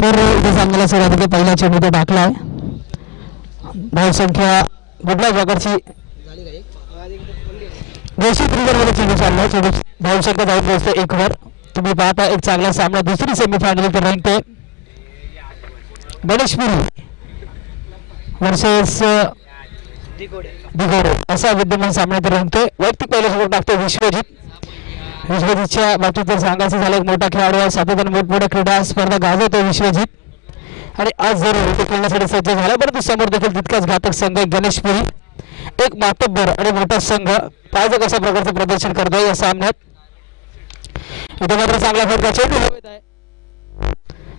तर इथे सामन्याला सुरुवातीला पहिला चेंडू तो टाकलाय. धाव संख्या कुठल्या प्रकारची घोषित रिझर्व्हमध्ये चेंडू चाललाय. चेंडू धाव संख्या जाऊन पोहोचते 1 वर. तुम्ही पाहता एक चांगला सामना दुसरी सेमीफायनल तर रंगते. गणेशपुरी वर्सेस दिघोडे असा विद्यमान सामना तर रंगतोय. वैयक्तिक पहिला षटक टाकतोय विश्वजित. विश्वजितच्या बाबतीत जर सांगायचं झालं एक मोठा खेळाडू आहे. सातत्याने मोठमोठ्या क्रीडा स्पर्धा गाजवतोय विश्वजित आणि आज जरूर इथे खेळण्यासाठी सज्ज झाला. परंतु समोर देखील तितकाच घातक संघ गणेशपुरी एक मातब्बर आणि मोठा संघ पाहिजे कशा प्रकारचं प्रदर्शन करतोय या सामन्यात. इथे मात्र चांगला फटका चेंडू हवेत आहे.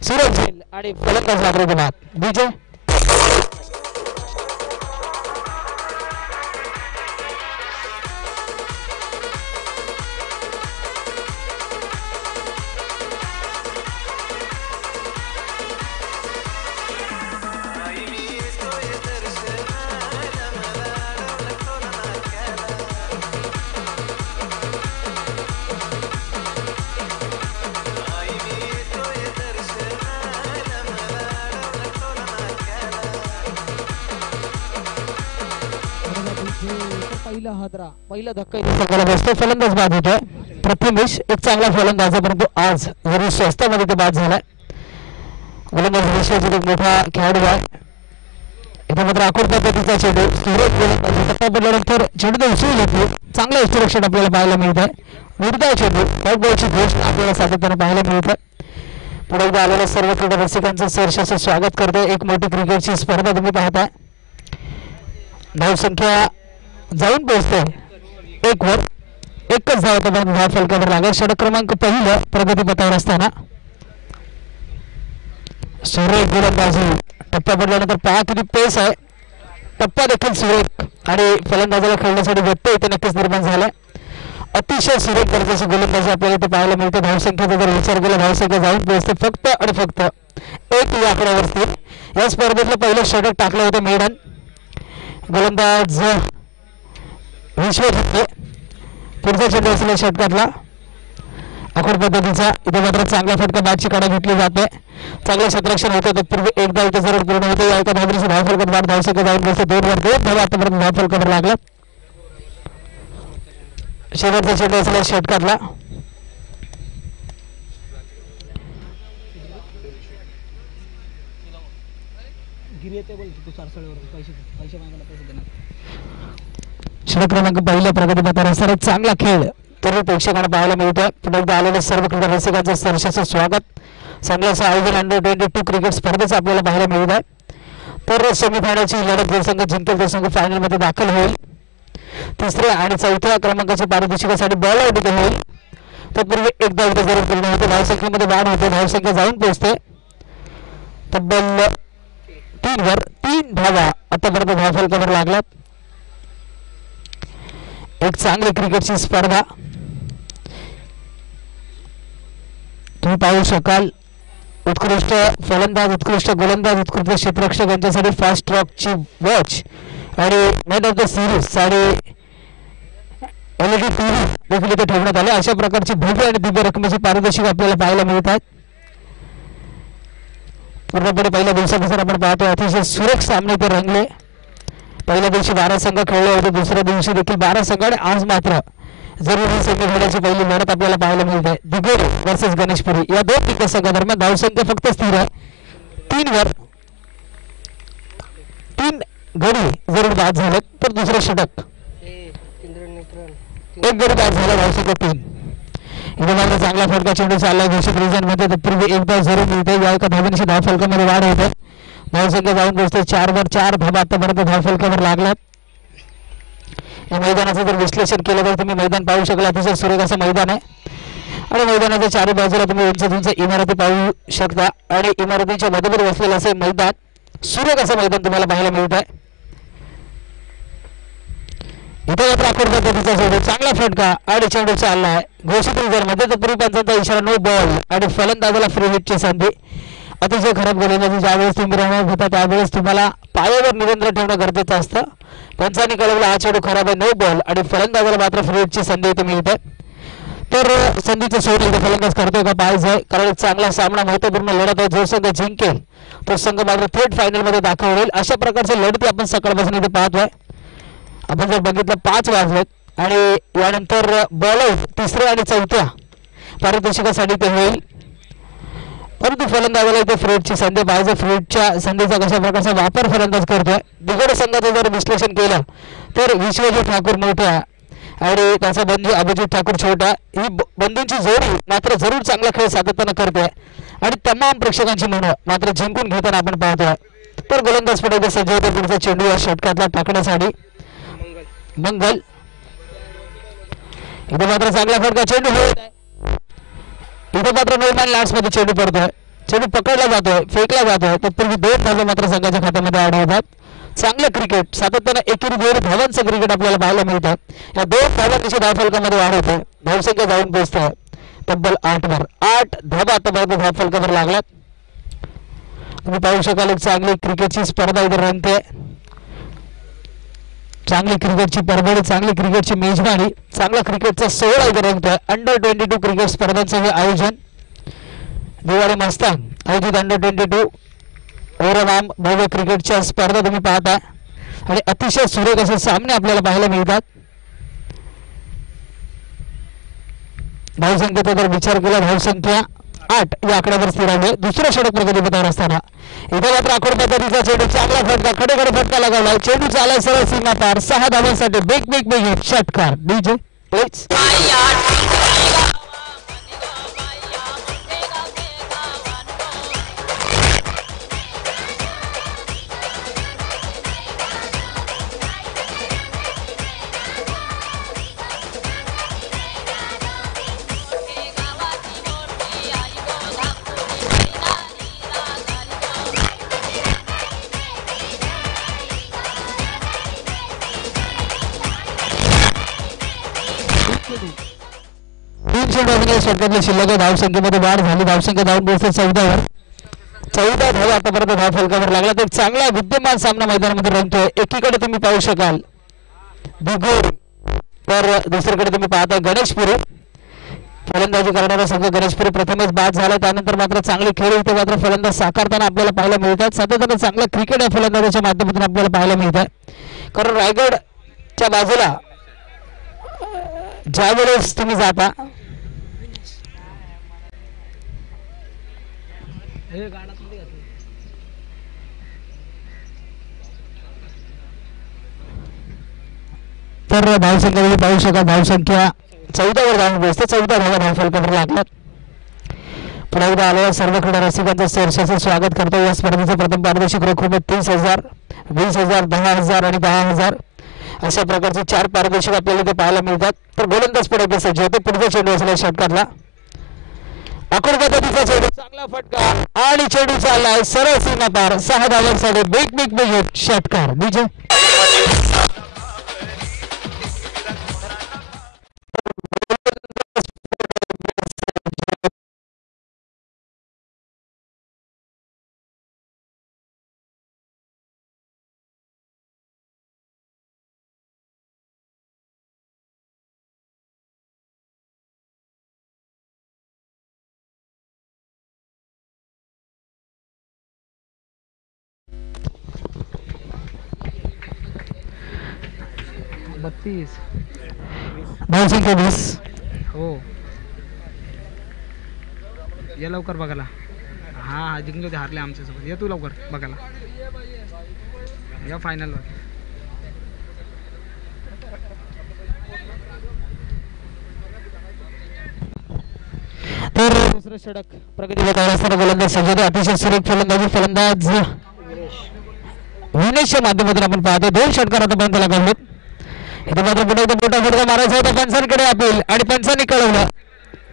सूरज झेल आणि फलंदाज मात्र गुणात विजय. पहिला धक्का बसतो. फलंदाज बाद होतोय प्रथमेश. एक चांगला फलंदाज आहे परंतु आज जरी स्वस्तामध्ये ते बाद झालाय. गोलंदाज विश्वाचा एक मोठा खेळाडू आहे. इथे मात्र आखूड पद्धतीचा चेंडू टप्पा पडल्यानंतर चेंडू उचलून घेतली. चांगला सुरक्षित आपल्याला पाहायला मिळत आहे. निर्धाव चेंडू व्हाईट बॉलची घोषणा आपल्याला सातत्याने पाहायला मिळत आहे. पुढे एकदा आलेल्या सर्व क्रीडा रसिकांचं सहर्ष स्वागत करतोय. एक मोठी क्रिकेटची स्पर्धा तुम्ही पाहताय. धाव संख्या जाऊन पोहोचते 1 वर. एकच धाव धाव फलकावर लागेल. षटक क्रमांक पहिलं प्रगतीपथावर असताना सुरेख गोलंदाजी. टप्पा पडल्यानंतर पहा किती पेस आहे. टप्पा देखील सुरेख आणि फलंदाजाला खेळण्यासाठी व्यत्यय इथे नक्कीच निर्माण झाला. अतिशय सुरेख दर्जाची गोलंदाजी आपल्याला इथे पाहायला मिळते. धावसंख्येचा जर विचार केला धावसंख्या जाऊन पोहोचते फक्त आणि फक्त 1 या आकड्यावरती. या स्पर्धेतलं पहिलं षटक टाकलं होतं मेडन. गोलंदाज विश्वजित. पुढचा चेंडू असलेल्या षटकातला आखूड पद्धतीचा. इथे मात्र चांगला फटका बॅटची कडा घेतली जाते. चांगलं क्षेत्ररक्षण होतं तत्पूर्वी एकदा इथे जरूर पूर्ण होते. या एका धावरीची धाव फलकात वाढ धावसंख्या जाऊन बसते 2 वर. 2 धाव आतापर्यंत धाव फलकावर लागला. शेवटचा चेंडू असलेल्या षटकातला षटक क्रमांक पहिल्या प्रगतीपथावर असणारा चांगला खेळ तरुण प्रेक्षकांना पाहायला मिळतोय. पुन्हा एकदा आलेल्या सर्व क्रीडा रसिकांचं सहर्ष स्वागत. चांगलं असं आयोजन अंडर-22 क्रिकेट स्पर्धेचं आपल्याला पाहायला मिळत आहे. तर सेमीफायनलची लढत जो संघ जिंकेल तो संघ फायनलमध्ये दाखल होईल. तिसऱ्या आणि चौथ्या क्रमांकाच्या पारितोषिकासाठी बॉल आउट इथे होईल. तत्पूर्वी एकदा इथे जरूर पूर्ण होते. धावसंख्येमध्ये वाढ होते. धावसंख्या जाऊन पोहोचते तब्बल 3 वर. 3 धावा आतापर्यंत धाव फलकावर लागल्यात. एक चांगली क्रिकेटची स्पर्धा तुम्ही पाहू शकाल. उत्कृष्ट फलंदाज, उत्कृष्ट गोलंदाज, उत्कृष्ट क्षेत्ररक्षक यांच्यासाठी फास्ट ट्रॅकची वॉच आणि मॅन ऑफ द सिरीज आणि LED TV देखील इथे ठेवण्यात आले. अशा प्रकारची भव्य आणि दिव्य रकमेची पारितोषिक आपल्याला पाहायला मिळत आहेत. पूर्णपणे पहिल्या दिवसापासून आपण पाहतो अतिशय सुरेख सामने ते रंगले. पहिल्या दिवशी 12 संघ खेळले होते. दुसऱ्या दिवशी देखील 12 संघ आणि आज मात्र जरूर सेमीफायनलची पहिली लढत आपल्याला पाहायला मिळते. दिघोडे वर्सेस गणेशपुरी या 2 क्रिकेट संघादरम्यान धावसंख्या फक्त स्थिर आहे 3 वर. 3 गडी जरूर बाद झाले तर दुसरे षटक 1 गडी बाद झाला. धावसंख्या 3. इथे मात्र चांगला फटका चेंडू चालला घोषित रिजन मध्ये. तत्पूर्वी एकदा जरूर मिळते. या एका धावनीची धाव फलकामध्ये वाढ होते. धावसंख्या जाऊन पोहोचते 4 वर. 4 धावा आतापर्यंत धाव फलकावर लागल्यात. या मैदानाचं जर विश्लेषण केलं तर तुम्ही मैदान पाहू शकाल. अतिशय सुरेख असं मैदान आहे आणि मैदानाच्या चारी बाजूला तुम्ही उंच इमारती पाहू शकता आणि इमारतींच्या मध्येवर बसलेलं असे मैदान सुरेख असं मैदान तुम्हाला पाहायला मिळत आहे. इथे मात्र आखूड पद्धतीचा चेंडू चांगला फटका आणि चेंडू चाललाय घोषित रिझर्व्ह मध्ये. तत्पूर्वी पंचांचा इशारा नो बॉल आणि फलंदाजाला फ्री हिटची संधी. अतिशय खराब गोलंदाजी ज्यावेळेस तुम्ही रनआउट होता त्यावेळेस तुम्हाला पायावर नियंत्रण ठेवणं गरजेचं असतं. पंचांनी कळवलं हा चेंडू खराब आहे नो बॉल आणि फलंदाजाला मात्र फ्री हिटची संधी इथे मिळते. तर संधीचं सोड एकदा फलंदाज करतोय का पाहायचंय, कारण एक चांगला सामना महत्वपूर्ण लढत आहे. जो संघ जिंकेल तो संघ मात्र थेट फायनल मध्ये दाखल होईल. अशा प्रकारच्या लढती आपण सकाळपासून इथे पाहतोय. आपण जर बघितलं 5 वाजलेत आणि यानंतर बॉल आउट तिसऱ्या आणि चौथ्या पारितोषिकासाठी ते होईल. परंतु फलंदाजाला इथे फ्रेडची संधी पाहिजे. फ्रेडच्या संधीचा कशा प्रकारचा वापर फलंदाज करतोय. दिगड संघाचं जर विश्लेषण केलं तर विश्वजित ठाकूर मोठ्या आणि त्याचा बंधू अभिजित ठाकूर छोटा, ही बंधूंची जोडी मात्र जरूर चांगला खेळ सातत्यानं करते आणि तमाम प्रेक्षकांची मनं मात्र जिंकून घेताना आपण पाहतोय. तर गोलंदाज पडे सज्ज होते पुढचा चेंडू या षटकातला टाकण्यासाठी. मंगल इथे मात्र चांगला फटका चेंडू होत आहे. इथे मात्र नोमॅन लँड्स मध्ये चेंडू पडतोय. चेंडू पकडला जातोय, फेकला जातोय. तत्पूर्वी 2 धावा मात्र संघाच्या खात्यामध्ये ऍड होतात. चांगलं क्रिकेट सातत्यानं एकेरी 2 धावांचं क्रिकेट आपल्याला पाहायला मिळतं. या 2 धावांची धावफलकामध्ये वाढ होते. धावसंख्या जाऊन पोहोचते तब्बल 8 वर. 8 धावा आतापर्यंत धावफलकावर लागल्यात. तुम्ही पाहू शकाल एक चांगली क्रिकेटची स्पर्धा इथे रंगते. चांगली क्रिकेटची परभणी, चांगली क्रिकेटची मेजबानी, चांगला क्रिकेटचा सोहळा इथे रंगतोय. अंडर-22 क्रिकेट स्पर्धांचं हे आयोजन दिवाळी मस्तान आयोजित अंडर-22 ओरनाम भव्य क्रिकेटच्या स्पर्धा तुम्ही पाहता आणि अतिशय सुरेख असे सामने आपल्याला पाहायला मिळतात. धावसंख्येचा जर विचार केला, धावसंख्या 8 या आकड्यावर स्थिर आहे. दुसरं षटक प्रगतीपथावर असताना इथे मात्र आखोड पद्धतीचा चेंडू, चांगला फटका, खडेखडे फटका लगावला. चेंडू चालाय सरळ सीमा पार. 6 धावांसाठी बिग बिग बिग हिट. षटकार डीजे प्लीज. षटकातल्या शिल्लक धावसंख्येमध्ये वाढ झाली. धावसंख्या जाऊन पोहोचते 14 वर. 14 धावा आतापर्यंत धाव फलकावर लागला. तर चांगला विद्यमान सामना मैदानामध्ये रंगतोय. एकीकडे तुम्ही पाहू शकाल दिगोड, तर दुसरीकडे तुम्ही पाहता गणेशपुरी. फलंदाजी करणारा संघ गणेशपुरी प्रथमच बाद झाला. त्यानंतर मात्र चांगले खेळ इथे मात्र फलंदाज साकारताना आपल्याला पाहायला मिळतात. सातत्यानं चांगला क्रिकेट या फलंदाजाच्या माध्यमातून आपल्याला पाहायला मिळत आहे. कारण रायगडच्या बाजूला ज्यावेळेस तुम्ही जाता तर धावसंख्या पाहू शका. धावसंख्या 14 वर जाऊन पोहोचते. 14 धावा धावफलकावर लागतात. पुन्हा एकदा आलेल्या सर्व क्रीडा रसिकांचं सहर्षाचं स्वागत करतो. या स्पर्धेचं प्रथम पारितोषिक रोख रुपये 30,000, 20,000, 10,000 आणि 10,000 अशा प्रकारचे 4 पारितोषिक आपल्याला इथे पाहायला मिळतात. तर गोलंदाज पडे सज्ज होते पुढचा चेंडू असला षटकातला. आखोड पद्धतीचा चेंडू, चांगला फटका आणि चेंडू चाललाय सरळ सीमा पार. 6 धावांसाठी बिग बिग बिग हिट. षटकार डीजे. धावसंख्या 20. हो या लवकर बघायला. हा जिंकले होते, हारले आमच्यासोबत. ये तू लवकर बघायला या फायनल. तर दुसरं षटक प्रगतीपथावर असताना गोलंदाज सज्ज, अतिशय सुरेख फलंदाजी फलंदाज विनेशच्या माध्यमातून आपण पाहतो. 2 षटकार आतापर्यंत लगावलेत. इथे मात्र पुन्हा एकदा मोठा फटका मारायचा होता. पंचांकडे अपील आणि पंचांनी कळवलं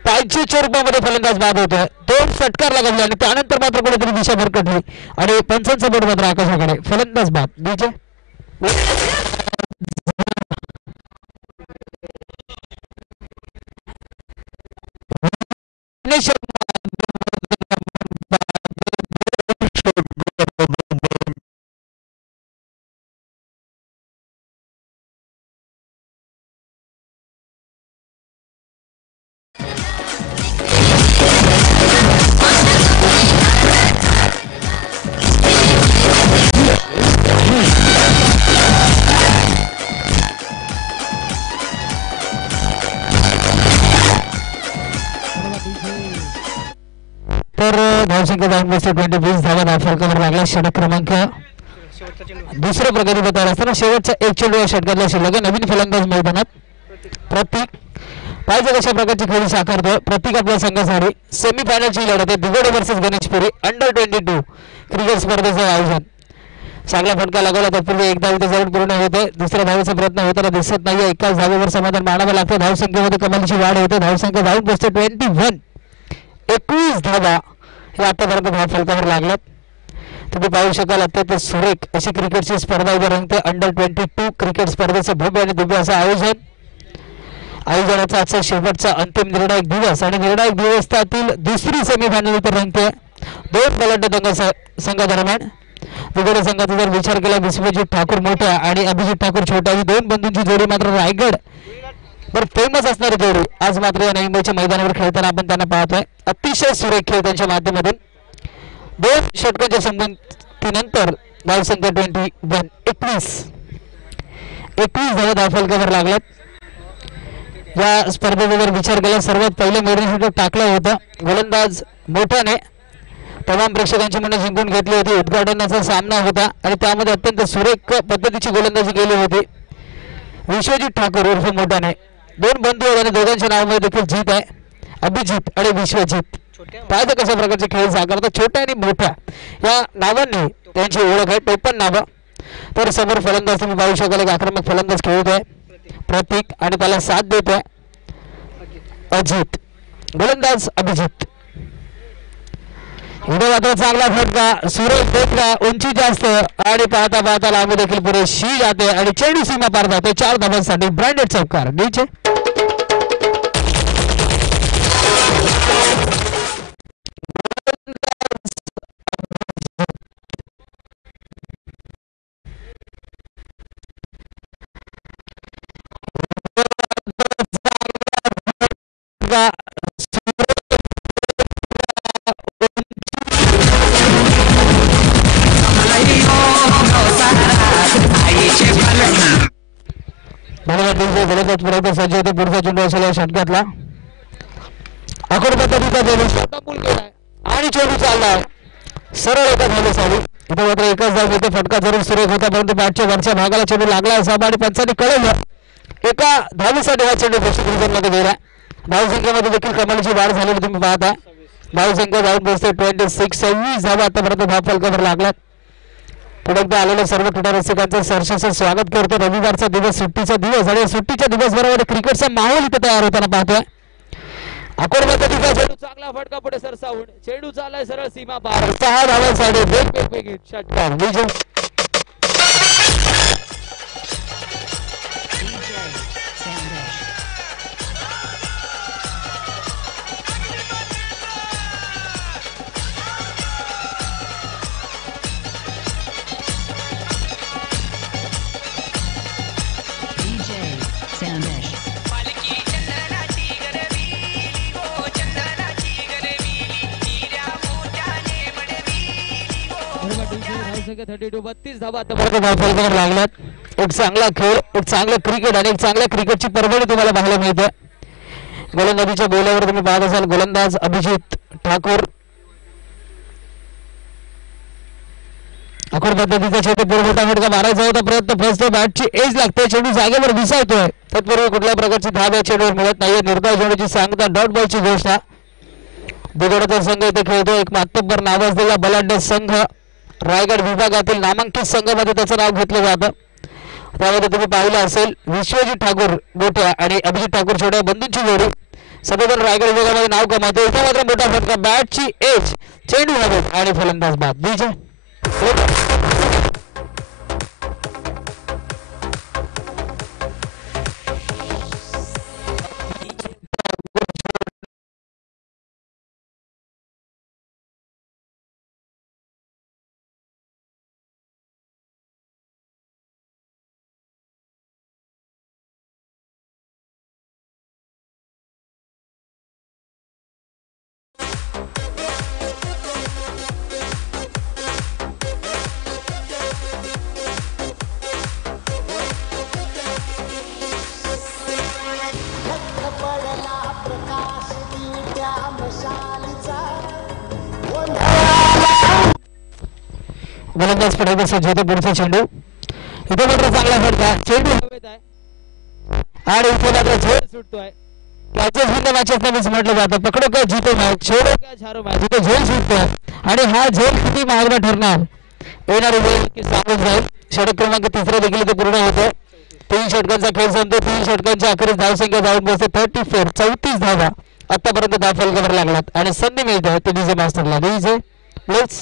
500च्या रूपामध्ये फलंदाज बाद होतोय. 2 षटकार लगावले आणि त्यानंतर मात्र कुठेतरी दिशा भरकटली आणि पंचांचा बोट मात्र आकाशाकडे. फलंदाज बाद डीजे धावसंख्या जाऊन बसते 20 धावा धावफलकावर लागला. षटक क्रमांक दुसऱ्या प्रगती तयार असताना शेवटचा एक चेंडू या षटकातला शिल्लक. नवीन फलंदाज मैदानात प्रतीक पाहिजे कशा प्रकारची खेळी साकारतोय. प्रतीक आपल्या संघासाठी सेमीफायनलची लढत आहे. दिगोडे वर्सेस गणेशपुरी अंडर 22 क्रिकेट स्पर्धेचं आयोजन. चांगला फटका लागवला तत्पूर्वी एक धाव जवळ पूर्ण होते. दुसऱ्या धावेचा प्रयत्न होताना दिसत नाहीये. एकाच धावेवर समाधान मानावं लागतं. धावसंख्येमध्ये कमालीची वाढ होते. धावसंख्या जाऊन बसते 21 धावा हे आतापर्यंत धावफलकावर लागल्यात. तुम्ही पाहू शकाल अत्यंत सुरेख अशी क्रिकेटची स्पर्धा उभं रंगते. अंडर 22 क्रिकेट स्पर्धेचं भव्य आणि दिव्य असं आयोजन. आयोजनाचा आजचा शेवटचा अंतिम निर्णायक दिवस आणि निर्णायक दिवस त्यातील दुसरी सेमीफायनल तर रंगते. दोन बलाढ्य संघादरम्यान. दिगोडे संघाचा जर विचार केला विश्वजित ठाकूर मोठ्या आणि अभिजित ठाकूर छोट्या ही दोन बंधूंची जोडी मात्र रायगड बर फेमस असणारी जोडी आज मात्र या नवी मुंबईच्या मैदानावर खेळताना आपण त्यांना पाहतोय. अतिशय सुरेख खेळ त्यांच्या माध्यमातून. दोन षटकांच्या संबंधीनंतर धावसंख्या 21 धावा धावफलकावर लागल्यात. या स्पर्धेचा जर विचार केला सर्वात पहिले मेडल षटक टाकलं होतं गोलंदाज मोठ्याने. तमाम प्रेक्षकांची मनं जिंकून घेतली होती. उद्घाटनाचा सामना होता आणि त्यामध्ये अत्यंत सुरेख पद्धतीची गोलंदाजी केली होती विश्वजित ठाकूर उर्फ मोठ्याने. दोन बंधू आहेत आणि दोघांच्या नावामध्ये देखील जीत आहे. अभिजित आणि विश्वजित पाहिजे कशा प्रकारचे खेळ साकारतात. छोट्या आणि मोठ्या या नावांनी त्यांची ओळख आहे. 53 नावं. तर समोर फलंदाज तुम्ही पाहू शकाल एक आक्रमक फलंदाज खेळत आहे प्रतीक आणि त्याला साथ देत आहे अजित. गोलंदाज अभिजित. इथे मात्र चांगला फटका सुरेश फटका उंची जास्त आणि पाहता पाहता लागू देखील पुरेशी जाते आणि चेंडू सीमा पार जाते. 4 धावांसाठी ब्रँडेड चौकार नीचे. सज्ज होते पुढचा चेंडू असेल या षटकातला. आखोड पद्धतीचा आणि चेंडू चाललाय सरळ एका धावेसाठी. इथे मात्र एकच धाव येते. फटका जरूर सुरेख होता परंतु बॅटच्या वरच्या भागाला चेंडू लागला असावा आणि पंचांनी कळवलं. एका धावेसाठी हा चेंडू मध्ये गेला. धावसंख्येमध्ये देखील कमालीची वाढ झालेली तुम्ही पाहता. धावसंख्या जाऊन बसते 26 धावा आतापर्यंत धावफलकावर लागल्यात. पुढे एकदा आलेल्या सर्व क्रीडा रसिकांचं सहर्षाचं स्वागत करतो. रविवारचा दिवस सुट्टीचा दिवस आणि सुट्टीच्या दिवसभरामध्ये क्रिकेटचा माहोल इथे तयार होताना पाहतोय. अकोट पद्धतीचा चेंडू चांगला फटका पुढे सरसावून चेंडू चाललाय सरळ सीमा पार. 6 धावांसाठी वेगवेगळे षटकार विजय. धावसंख्या 32 धावा आतापर्यंत धावफलकावर लागल्यात. एक चांगला खेळ एक चांगलं क्रिकेट आणि एक चांगल्या क्रिकेटची परभणी तुम्हाला पाहायला मिळते. गोलंदाजीच्या बोलावर तुम्ही पाहत असाल गोलंदाज अभिजित ठाकूर. आखोड पद्धतीचा चेंडू पुरवठा फटका मारायचा होता प्रयत्न फसतो. बॅटची एज लागते. चेंडू जागेवर विसावतोय. तत्पूर्वी कुठल्या प्रकारची धाव या चेंडूवर मिळत नाहीये. निर्धाव चेंडूची सांगता डॉट बॉलची घोषणा. दिगोडाचा संघ इथे खेळतो. एक मातब्बर नाव असलेला बलाढ्य संघ रायगड विभागातील नामांकित संघामध्ये त्याचं नाव घेतलं जातं. त्यामध्ये तुम्ही पाहिलं असेल विश्वजित ठाकूर मोठ्या आणि अभिजित ठाकूर छोट्या बंधूंची जोडी सध्या रायगड विभागामध्ये नाव कमावते. इथे मात्र मोठा फटका बॅटची एज चेंडू हवेत आणि फलंदाज बाद. विजय गोलंदाज पडायचा सज्ज होते. पुढचा चेंडू इथे मात्र चांगला फटका, चेंडू हवेत आहे आणि इथे मात्र झेल सुटतोय. कॅचेस इन द मॅचेस नेहमीच म्हटलं जातं, पकडो काय जितो मॅच, छोडो काय हारो मॅच. इथे झेल सुटतोय आणि हा झेल किती महागडा ठरणार, येणारी वेळ की सांगून जाईल. षटक क्रमांक 3 देखील इथे पूर्ण होतोय. 3 षटकांचा खेळ संपतो. 3 षटकांच्या अखेरीस धावसंख्या जाऊन बसते 34. 34 धावा आतापर्यंत धाव फलकावर लागलात आणि संधी मिळते ते डीजे मास्टरला. DJ please.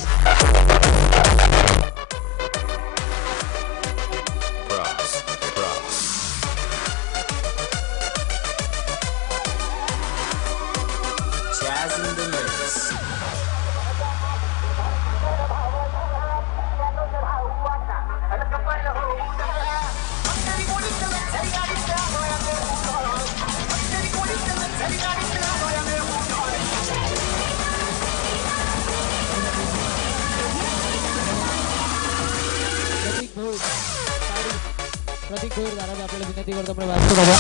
प्रतीक भोईर दाराने आपल्याला विनंती करतो आपण वाचतो बघा.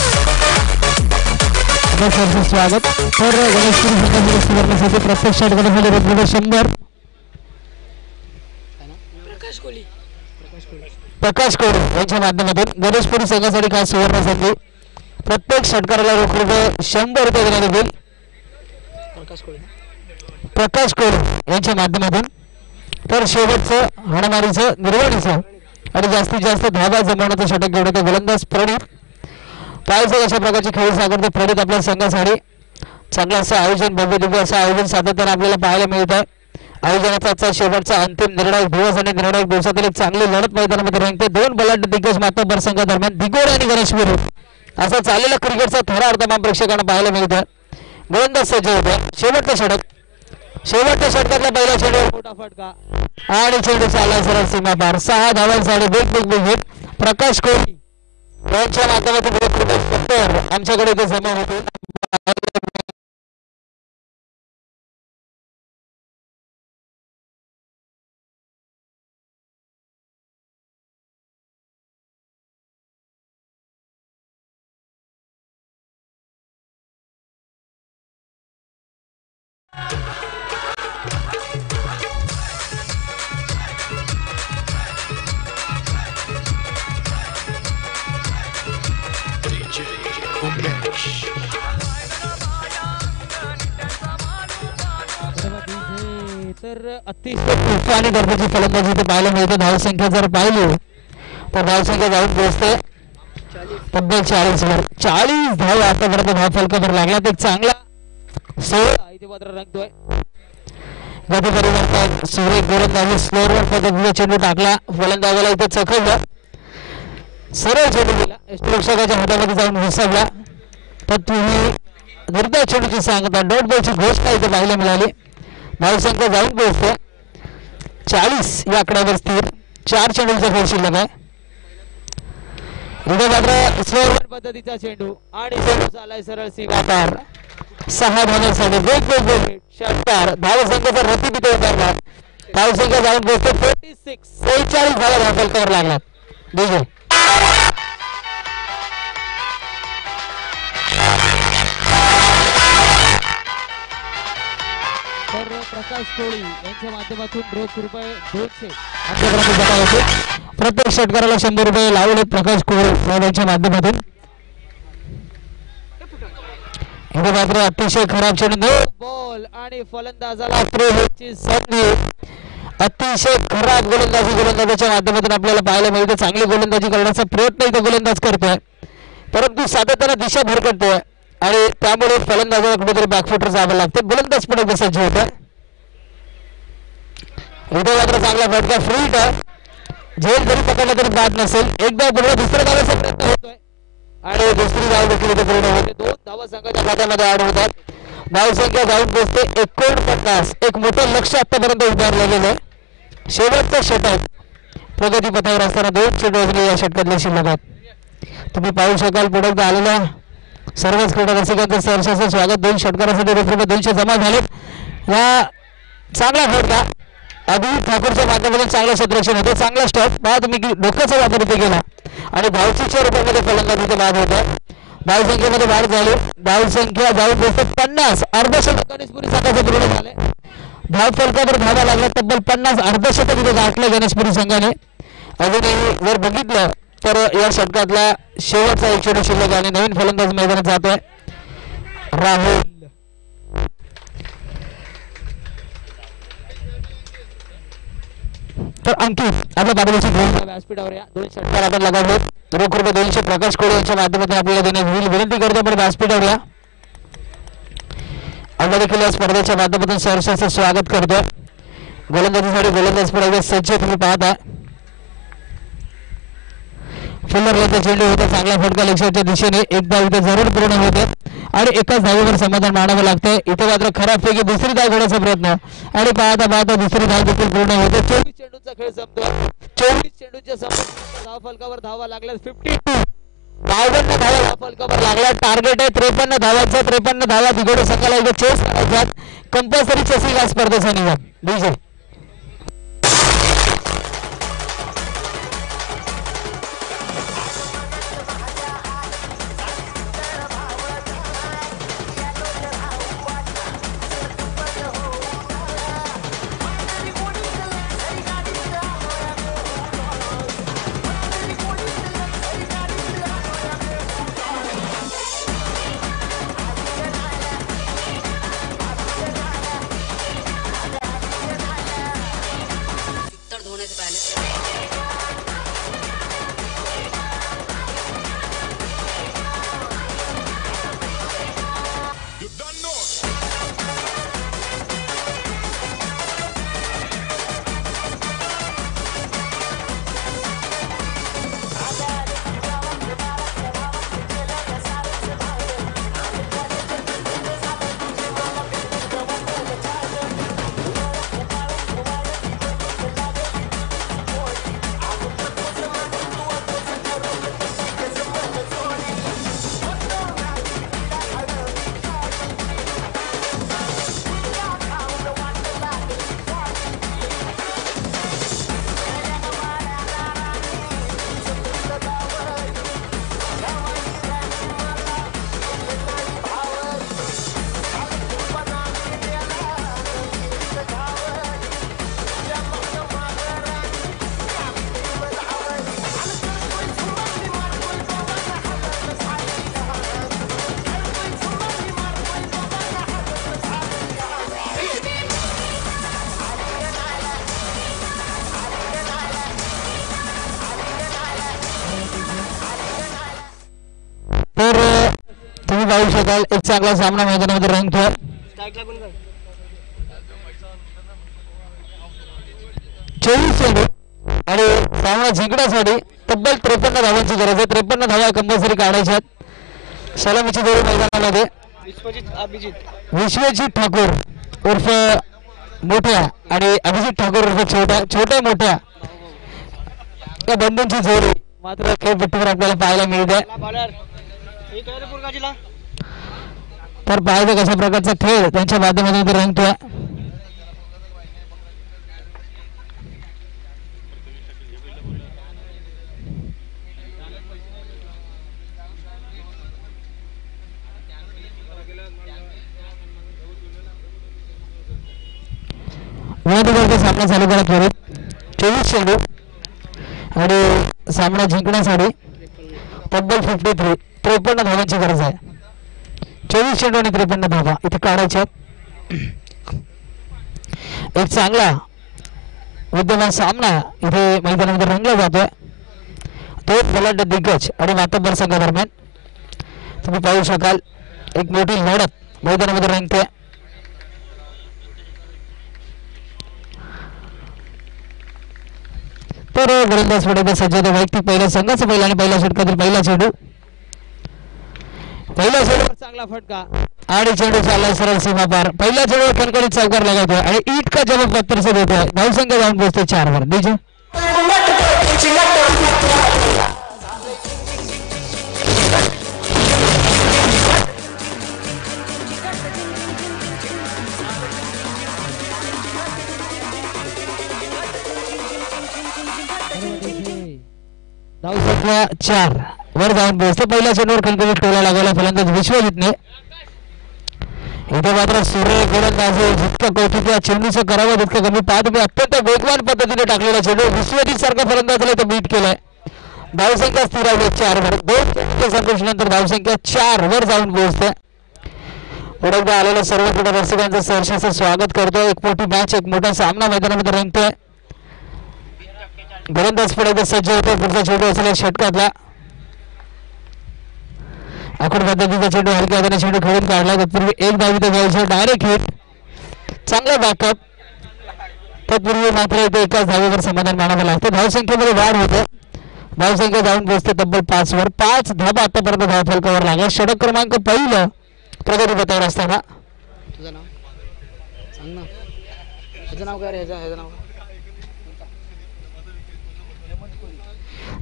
स्वागत. तर गणेशपुरी संघाची सुवर्णसाठी प्रत्येक षटकामध्ये वेगवेगळे 100. प्रकाश कोळी यांच्या माध्यमातून गणेशपुरी संघासाठी खास सुवर्ण संधी. प्रत्येक षटकाराला रोख रुपये 100 देण्यात येतील. प्रकाश कोळी यांच्या माध्यमातून. तर शेवटचं हाणामारीचं निर्वाणीचं आणि जास्तीत जास्त धावा जमवण्याचं षटक घेऊन येतो गोलंदाज प्रणित. पाहिजे अशा प्रकारची खेळ साकारते प्रणित आपल्या संघासाठी. चांगलं असं आयोजन, भव्य दिव्य असं आयोजन सातत्याने आपल्याला पाहायला मिळत आहे. आयोजनाचा आजचा शेवटचा अंतिम निर्णायक दिवस आणि निर्णायक दिवसातील एक चांगली लढत मैदानामध्ये रंगते. 2 बलाढ्य दिग्गज मातब्बर संघादरम्यान दिगोड आणि गणेशपुरी असा चाललेला क्रिकेटचा थोडा तमाम प्रेक्षकांना पाहायला मिळतं. गोलंदाज सज्ज होते. शेवटचा षटक, शेवटच्या षटकातला पहिला चेंडूवर मोठा फटका आणि चेंडू चालला सरळ सीमा पार. 6 धावांसाठी वेग प्रकाश कोळी यांच्या माध्यमातून आमच्याकडे इथे जमा होतो. तर अतिशय तुफान आणि गरजेची फलंदाजी इथे पाहायला मिळते. धावसंख्या जर पाहिली तर धावसंख्या जाऊन पोहोचते तब्बल 40वर. 40 धाव आतापर्यंत धाव फलकावर लागला. एक चांगला 16 इथे मात्र रंगतोय. गती परिवर्तन, सुरेख गोलंदाजी, स्लोअरवर पद्धतीने चेंडू टाकला. फलंदाजाला इथे चखवलं, सरळ चेंडू दिला, यष्टिरक्षकाच्या हातामध्ये जाऊन घुसवला. तर तुम्ही निर्धाव चेंडूची सांगता डॉट बॉलची घोषणा इथे पाहायला मिळाली. धावसंख्या जाऊन पोहोचते 40 या आकड्यावर स्थिर. 4 चेंडूचा खेळ शिल्लक आहे. इथे मात्र स्लोअर पद्धतीचा चेंडू आणि चेंडू चालाय सरळ सीमा पार. 6 धावांसाठी वेगवेगळे षटकार. धावसंख्येचा रतीपित उभारणार. धावसंख्या जाऊन पोहोचते 46 धावा धावफलकावर लागतात. डीजे तर प्रकाश कोळी यांच्या माध्यमातून रोख रुपये 200 आमच्यापर्यंत जमा होते. प्रत्येक षटकाराला 100 रुपये लावले प्रकाश कोळी यांच्या माध्यमातून. इथे मात्र अतिशय खराब चेंडू, नो बॉल आणि फलंदाजाला थ्रो हिटची संधी. अतिशय खराब गोलंदाजीच्या माध्यमातून आपल्याला पाहायला मिळते. चांगली गोलंदाजी करण्याचा प्रयत्न इथे गोलंदाज करतोय, परंतु सातत्याने दिशा भरकटतोय आणि त्यामुळे फलंदाजाला कुठेतरी बॅकफुटर जावं लागते. गोलंदाज पण सज्ज होत आहे. इथे मात्र चांगला फटका, फ्रीट आहे. झेल जरी पकडला तरी बाद नसेल. एकदा बरोबर दुसऱ्या धावाचा प्रयत्न होतोय आणि दुसरी धाव देखील इथे पूर्ण होते. 2 धावा संघाच्या खात्यामध्ये ऍड होतात. धावसंख्या जाऊन पोहोचते 49. एक मोठं लक्ष आतापर्यंत उभारलं गेलं. शेवटचं षटक प्रगती पथावर असताना 2 चेंडू या षटकातले शिल्लक आहेत. तुम्ही पाहू शकाल पुढे आलेल्या सर्वच क्रीडा रसिकांचं सहर्षाचं स्वागत. 2 षटकारासाठी रोख रुपये 200 जमा झालेत. या चांगला फटका अभिजित ठाकूरच्या माध्यमातून चांगलं क्षेत्ररक्षण होतं. चांगला स्टॉप पहा तुम्ही डोक्याचा वापर इथे केला आणि धावचीच्या रुपयामध्ये फलंदाजीचे बाद होत आहे. धावसंख्येमध्ये वाढ झाली. धावसंख्या जाऊन पोहोचते 50. अर्धशतक गणेशपुरी संघाचं पूर्ण झाले. धाव फलकावर धावा लागला तब्बल 50 अर्धशतक इथे गाठलं गणेशपुरी संघाने. अजूनही जर बघितलं तर या षटकातला शेवटचा एक चेंडू शिल्लक आणि नवीन फलंदाज मैदानात जातोय राहुल. तर अंकित आपल्या पाठीमागच्या व्यासपीठावर या दोन षटकार आपण लगावले. रोख रुपये 200 प्रकाश कोळे यांच्या माध्यमातून आपल्याला देण्यात विनंती करतो आपण व्यासपीठावर या. आपण देखील या स्पर्धेच्या माध्यमातून सहर्षाचं स्वागत करतोय. गोलंदाजीसाठी गोलंदाज पुढे सज्ज तुम्ही पाहता. फुल्लरचा चेंडू होता चांगला फटका लक्षाच्या दिशेने. एक धाव इथे जरूर पूर्ण होते आणि एकाच धावेवर समाधान मानावं लागतंय. इथे मात्र खराबपैकी दुसरी धाव घेण्याचा प्रयत्न आणि पाहता पाहता दुसरी धाव देखील पूर्ण होते. 24 चेंडूचा खेळ संपतो. 24 चेंडूच्या संपत्तीनंतर धाव फलकावर धावा लागल्या 52. 52 धावा धाव फलकावर लागल्या. टार्गेट आहे 53 धावांचा. 53 धावा बिघडू संघाला इथे चेस करायच्यात. कंपल्सरी चेसिंग या स्पर्धेचा नियम. विजय पाहू शकाल. एक चांगला सामना मैदानामध्ये रंगतोय. 24 चेंडू आणि सामना जिंकण्यासाठी तब्बल 53 धावांची गरज आहे. 53 धावा कंपल्सरी काढायच्या. सलामीची जोडी मैदानामध्ये विश्वजित ठाकूर उर्फ मोठ्या आणि अभिजित ठाकूर उर्फ छोट्या मोठ्या या बंधूंची जोडी मात्र खेळपट्टीवर आपल्याला पाहायला मिळते. तर पाहायचं कशा प्रकारचा खेळ त्यांच्या माध्यमातून रंगतोय. सामना चालू करा त्वरित. 24 चेंडू आणि सामना जिंकण्यासाठी तब्बल 53 धावांची गरज आहे. 24 चेंडू आणि 53 धावा इथे काढायच्या. एक चांगला विद्यमान सामना इथे मैदानामध्ये रंगला जातोय. दोन बलाढ्य दिग्गज आणि मातब्बर संघादरम्यान तुम्ही पाहू शकाल. एक मोठी लढत मैदानामध्ये रंगते. तर गोलंदाज पुढे सज्जता वैयक्तिक पहिल्या संघाचा पहिला आणि पहिल्या षटकातील पहिला चेंडू. पहिल्या चेंडूवर चांगला फटका आणि चेंडू चालला सरळ सीमा पार. पहिल्या चेंडूवर कणकणीत चौकार लगावतोय आणि ईट का जवाब पत्तर देतोय. धावसंख्या जाऊन पोहोचते 4 वर. बीजू धावसंख्या 4 वर जाऊन पोहोचते. पहिल्या चेंडूवर कणकणीत टोला लागवला फलंदाज विश्वजितने. इथे मात्र सूर्य गोलंदाजी जितकं कौतुक या चेंडूचं करावं तितकं कमी. पाहतो मी अत्यंत वेगवान पद्धतीने टाकलेला चेंडू विश्वजित सारखा फलंदाजाला इथं बीट केलाय. धावसंख्या स्थिरावली 4 वर. 2 संघर्षानंतर धावसंख्या 4 वर जाऊन पोहोचते. पुढे एकदा आलेल्या सर्व क्रीडा रसिकांचं सहर्षाचं स्वागत करतो. एक मोठी मॅच एक मोठा सामना मैदानामध्ये रंगतोय. गोलंदाज पुढे एकदा सज्ज होतो. पुढचा चेंडू असेल षटकातला. आखूड पद्धतीचा चेंडू हलक्या हाताने चेंडू खेळून काढला. तत्पूर्वी एक धाव इथे घ्यायचं डायरेक्ट हिट. चांगला बॅकअप. तत्पूर्वी मात्र इथे एकाच धावेवर समाधान मानावं लागतं. धावसंख्येमध्ये वाढ होते. धावसंख्या जाऊन पोहोचते तब्बल 5 वर. 5 धाबा आतापर्यंत धावफलकावर लागला. षटक क्रमांक पहिलं प्रगती पथावर असताना. तुझं नाव सांग ना. ह्याचं नाव काय रे? ह्याचं नाव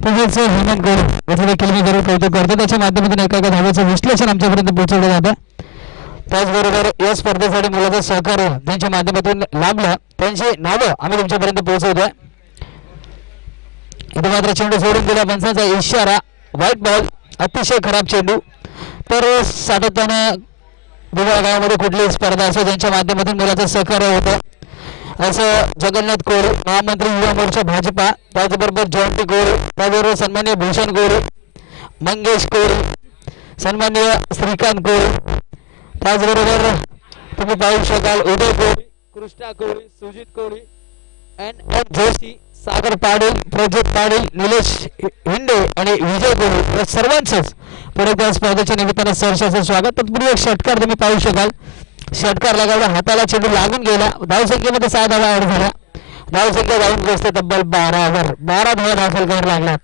तसेच हेमंत गौर याचं देखील मी जरूर कौतुक करतो. त्याच्या माध्यमातून एका धावेचं विश्लेषण आमच्यापर्यंत पोहोचवलं जातं. त्याचबरोबर या स्पर्धेसाठी मुलाचं सहकार्य त्यांच्या माध्यमातून लाभलं. त्यांची नावं आम्ही तुमच्यापर्यंत पोहोचवतोय. इथे मात्र चेंडू सोडून दिला. पंचांचा इशारा. White ball. अतिशय खराब चेंडू. तर सातत्यानं दुबळा गावामध्ये कुठलीही स्पर्धा असो त्यांच्या माध्यमातून मुलाचं सहकार्य होतं असं जगन्नाथ कोळी महामंत्री युवा मोर्चा भाजपा, त्याचबरोबर जयंती कोळी, त्याचबरोबर सन्मान्य भूषण कोळी, मंगेश कोळी, सन्मान्य श्रीकांत कोळी, त्याचबरोबर तुम्ही पाहू शकाल उदय कोळी, कृष्णा कोळी, सुजित कोळी, एन जोशी, सागर पाटील, प्रज्योत पाटील, निलेश हिंडे आणि विजय कोळी या सर्वांचंच पुढे त्या स्पर्धेच्या निमित्तानं सहर्षाचं स्वागत. तत्पूर्वी एक षटकार तुम्ही पाहू शकाल. षटकार लगावला. हाताला चेंडू लागून गेला. धावसंख्येमध्ये 6 धावा ऍड झाल्या. धावसंख्या जाऊन पोहोचते तब्बल 12 वर. 12 धावा धावफलकावर लागला.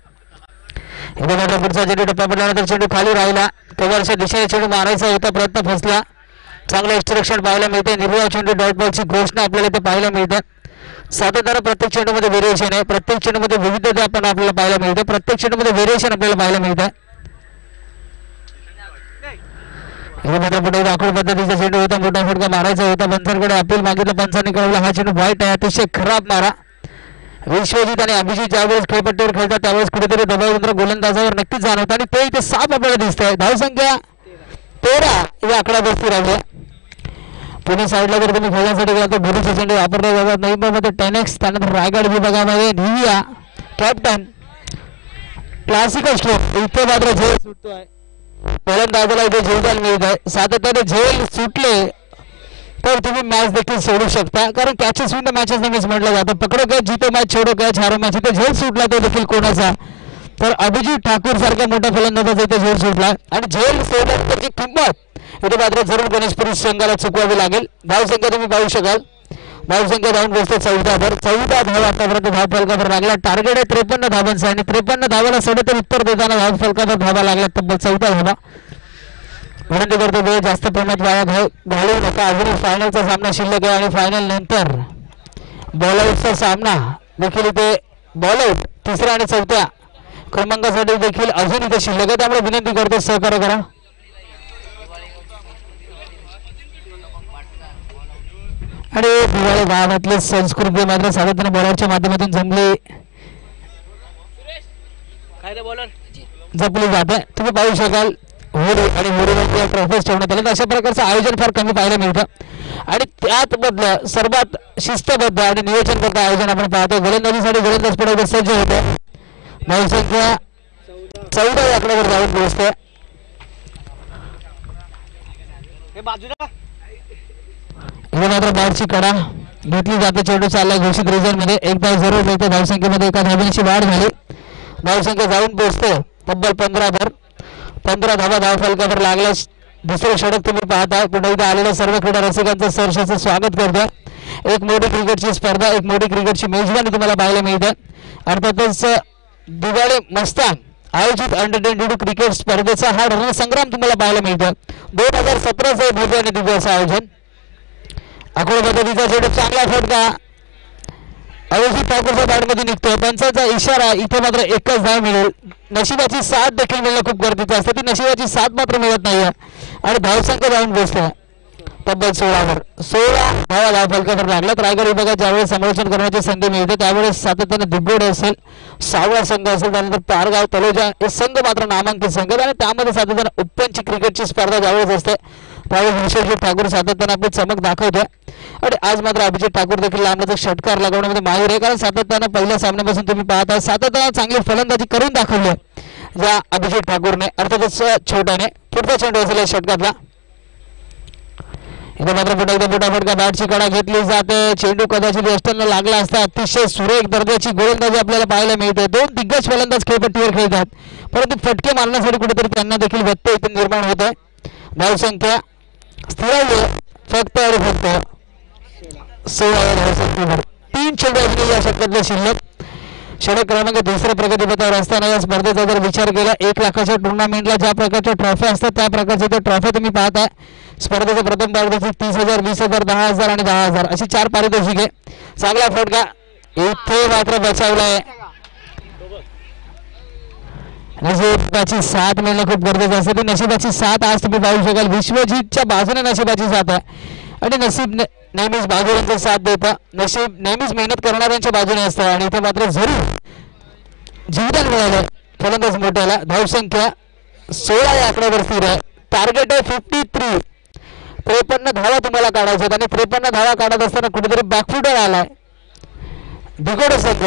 इथे मात्र पुढचा चेंडू टप्पा पडल्यानंतर चेंडू खाली राहिला. कव्हरच्या दिशेने चेंडू मारायचा होता. प्रयत्न फसला. चांगलं एक्स्ट्रक्शन पाहायला मिळते. निर्भय चेंडू डॉट बॉलची घोषणा आपल्याला इथे पाहायला मिळते. सातत्यानं प्रत्येक चेंडूमध्ये व्हेरिएशन आहे. प्रत्येक चेंडूमध्ये विविधता आपण आपल्याला पाहायला मिळते. प्रत्येक चेंडूमध्ये व्हेरिएशन आपल्याला पाहायला मिळते. मात्र पुढे आखूड पद्धतीचा चेंडू होता. मोठा फटका मारायचा होता. पंचांकडे अपील मागितलं. पंचांनी कळवला हा चेंडू वाईट आहे. अतिशय खराब मारा. विश्वजित आणि अभिजित ज्यावेळेस खेळपट्टीवर खेळतात त्यावेळेस कुठेतरी दबाव गोलंदाजावर नक्कीच जाणवतं आणि ते इथे 7 आपल्याला दिसत आहे. धावसंख्या 13 या आकडा बसती राहिली. पुणे साईडला जर तुम्ही खेळण्यासाठी गेला तर भुरीचे चेंडू वापरले जातात. नवीनमध्ये 10x, त्यानंतर रायगड विभागामध्ये निविया, कॅप्टन, क्लासिकल स्ट्रोक. इथे मात्र झेल सुटतोय. गोलंदाजाला इथे झेल मिळत आहे. सातत्याने झेल सुटले तर तुम्ही मॅच देखील सोडू शकता. कारण कॅचेस विन द मॅचेस नेहमीच म्हटलं जातं. पकडो कॅच, जितो मॅच, छोडो कॅच, हारो मॅच. इथे झेल सुटला तो देखील कोणाचा? तर अभिजित ठाकूर सारख्या मोठ्या फलंदाजाचा इथे झेल सुटला आणि झेल सोडल्यानंतरची किंमत इथे मात्र जरूर गणेशपुरी संघाला चुकवावी लागेल. धावसंख्या तुम्ही पाहू शकाल. धावसंख्या जाऊन पोहोचते 14 वर. 14 धावा आतापर्यंत धाव फलकावर लागला. टार्गेट आहे 53 धावांचं आणि 53 धावाला सडतर उत्तर देताना धाव फलकावर धावा लागल्या तब्बल 14 धावा. विनंती करतो वेळ जास्त प्रमाणात वाया घालवू नका. अजून फायनलचा सामना शिल्लक आहे आणि फायनल नंतर बॉलआउटचा सामना देखील इथे बॉलआउट 3ऱ्या आणि 4थ्या क्रमांकासाठी देखील अजून इथे शिल्लक आहे. त्यामुळे विनंती करतो सहकार्य करा. आणि दिवाळी गावातली संस्कृती मात्र सातत्याने बॉलरच्या माध्यमातून जपली जाते. तुम्ही पाहू शकाल होडी आणि होडीमध्ये ट्रॉफीज ठेवण्यात आले. अशा प्रकारचं आयोजन फार कमी पाहायला मिळतं आणि त्यात मधलं सर्वात शिस्तबद्ध आणि नियोजनबद्ध आयोजन आपण पाहतो. गोलंदाजीसाठी गोलंदाज पुढे सज्ज होते. धावसंख्या 14 या आकड्यावर जाऊन पोहोचते. इथे मात्र बॉलची कडा घेतली जाते. चेंडू चालला घोषित रिझन मध्ये. एक धाव जरूर मिळते. धावसंख्येमध्ये एका धावांची वाढ झाली. धावसंख्या जाऊन पोहोचते तब्बल 15 वर. 15 धावा धाव फलकावर लागल्यास दुसरं षटक तुम्ही पाहताय. पुढे इथे आलेल्या सर्व क्रीडा रसिकांचं सहर्षाचं स्वागत करतोय. एक मोठी क्रिकेटची स्पर्धा, एक मोठी क्रिकेटची मेजवानी तुम्हाला पाहायला मिळते. अर्थातच दिवाळी मस्तान आयोजित अंडर-22 क्रिकेट स्पर्धेचा हा रणसंग्राम तुम्हाला पाहायला मिळतो. 2017चं भव्य आणि दिव्य असं आयोजन. आखोड पद्धतीचा चेंडू चांगला फटका अभिजित ठाकूरच्या बॅटमध्ये निघतोय. पंचांचा इशारा. इथे मात्र एकच धाव मिळेल. नशिबाची साथ देखील मिळणं खूप गरजेचं असतं. ती नशिबाची साथ मात्र मिळत नाहीये आणि धावसंख्या जाऊन पोहोचते तब्बल 16 धावा धाव फलकावर लागल्यात. रायगड विभागात ज्यावेळेस समालोचन करण्याची संधी मिळते त्यावेळेस सातत्याने दिग्गोड असेल, सावळा संघ असेल, त्यानंतर पारगाव तलोजा हे संघ मात्र नामांकित संघ आणि त्यामध्ये सातत्याने ओपनची क्रिकेटची स्पर्धा ज्यावेळेस असते त्यावेळेस विश्वजित ठाकूर सातत्याने आपली चमक दाखवते. आणि आज मात्र अभिजित ठाकूर देखील लांबचा षटकार लगवण्यामध्ये माहिर आहे, कारण सातत्यानं पहिल्या सामन्यापासून तुम्ही पाहता सातत्यानं चांगली फलंदाजी करून दाखवली आहे या अभिजित ठाकूरने, अर्थातच छोट्याने. पुढचा चेंडू असेल या षटकातला. इथे मात्र पुन्हा एकदा मोठा फटका, बॅटची कडा घेतली जाते, चेंडू कदाचित वेस्टर्नला लागला असता. अतिशय सुरेख दर्जाची गोलंदाजी आपल्याला पाहायला मिळते. दोन दिग्गज फलंदाज खेळपट्टीवर खेळतात, परंतु फटके मारण्यासाठी कुठेतरी त्यांना देखील व्यत्यय इथे निर्माण होत आहे. धावसंख्या स्थिरावली फक्त आणि फक्त 16 धावसंख्येवर. 3 चेंडू अजून या षटकातले शिल्लक. षटक क्रमांक दुसऱ्या प्रगतीपथावर असताना या स्पर्धेचा जर विचार केला 1 लाखाच्या टुर्नामेंटला ज्या प्रकारच्या ट्रॉफ्या असतात त्या प्रकारच्या त्या ट्रॉफ्या तुम्ही पाहताय. स्पर्धेचं प्रथम पारितोषिक 30,000, 20,000, 10,000 आणि 10,000 अशी 4 पारितोषिके. चांगला फटका इथे मात्र बचावलाय. नशिबाची साथ मिळणं खूप गरजेचं असतं. ती नशिबाची साथ आज तुम्ही पाहू शकाल. विश्वजितच्या बाजूने नशिबाची साथ आहे आणि नशीब नेहमीच बाजूंचा साथ देतं. नशीब नेहमीच मेहनत करणाऱ्यांच्या बाजूने असतं आणि इथे मात्र जरूर जीवदान मिळालं फलंदाज मोठ्याला. धावसंख्या 16 या आकड्यावर स्थिर आहे. टार्गेट आहे 53. 53 धावा तुम्हाला काढायच्यात आणि 53 धावा काढत असताना कुठेतरी बॅकफुटर आलाय दिगोड संघ,